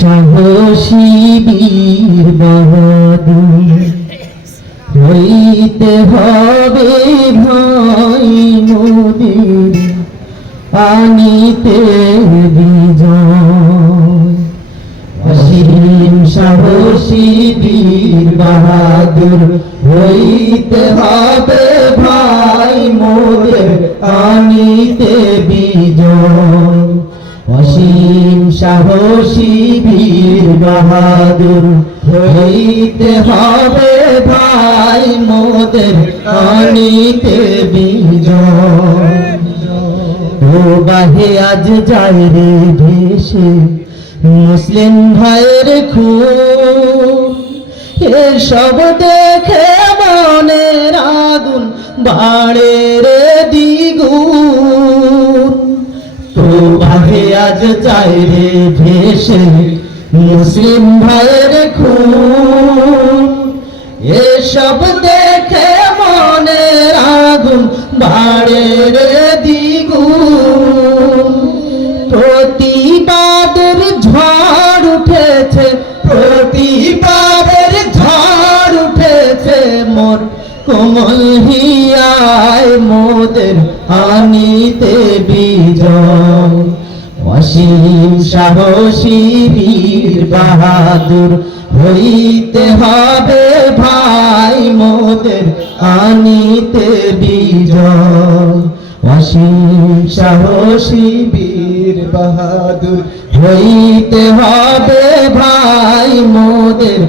সাহসী বীর বাহাদুর হইতে হবে ভাই মোদের আনিতে বিজয়। অসীম সাহসী বীর বাহাদুর হইতে হবে ভাই মোদের আনিতে বিজয়। অসীম সাহসী বীর বাহাদুর হইতে হবে ভাই মোদের আনিতে বিজয়। ও বাহে আজ যায় রে ভেসে মুসলিম ভাইয়ের খুন, এসব দেখে মনের আগুন বাড়ে রে দ্বিগুণ। তো বাহে আজ যায় রে ভেসে মুসলিম ভাইয়ের খুন, এসব দেখে মনের আগুন বাড়ে রে দ্বিগুণ। প্রতিবাদের ঝড় উঠেছে, প্রতিবাদের ঝড় উঠেছে মোর কোমল হিয়ায় মোদের আনিতে বিজয়। অসীম সাহসী বীর বাহাদুর হইতে হবে ভাই মোদের আনিতে বিজয়। অসীম সাহসী বীর বাহাদুর হইতে হবে ভাই মোদের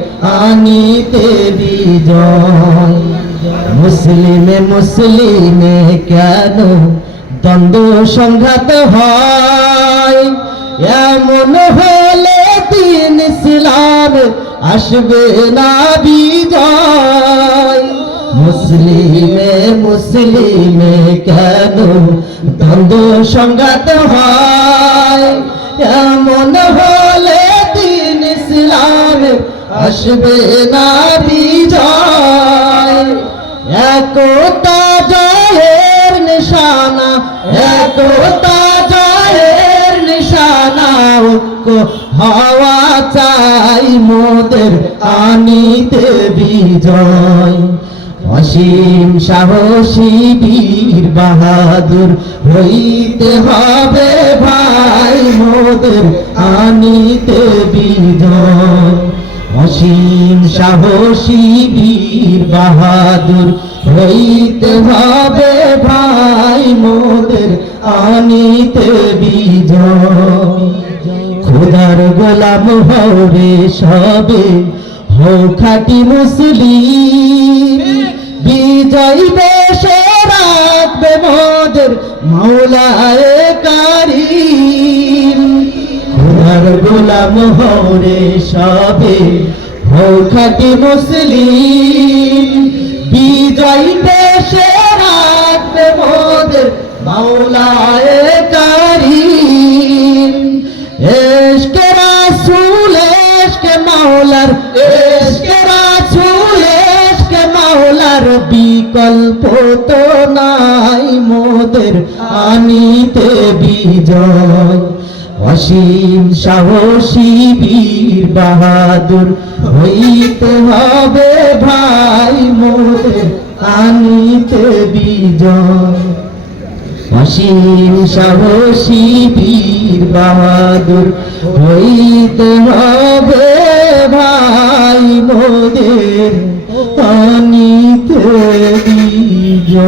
আনিতে বিজয়। মুসলিমে মুসলিমে কেন দ্বন্দ্ব সংঘাত হয়, এমন হলে দিন ইসলাম আসবে না বিজয়। মুসলিমে মুসলিমে কেন দ্বন্দ্ব সংঘাত হয়, এমন হলে দিন ইসলাম আসবে না বিজয়। একতা জয়ের নিশানা, একতা জয়ের নিশানা, ঐক্য হওয়া চাই মোদের আনিতে বিজয়। অসীম সাহসী বীর বাহাদুর হইতে হবে ভাই মোদের আনিতে বিজয়। অসীম সাহসী বীর বাহাদুর হইতে হবে ভাই মোদের আনিতে বিজয়। খোদার গোলাম হও রে সবে, হও খাঁটি মুসলিম, বিজয় দেশে রাখবে মোদের মাওলায়ে কারীম। খোদার গোলাম হও রে সবে, হও খাঁটি মুসলিম, বিজয় দেশে রাখবে মোদের মাওলায়ে কারীম। ইশকে রাসূল ইশকে মাওলার, ইশকে রাসূল ইশকে মাওলার বিকল্প তো নাই মোদের আনিতে বিজয়। অসীম সাহসী বীর বাহাদুর হইতে হবে ভাই মোদের আনিতে বিজয়। অসীম সাহসী বীর বাহাদুর হইতে হবে ভাই মোদের আনিতে বিজয়।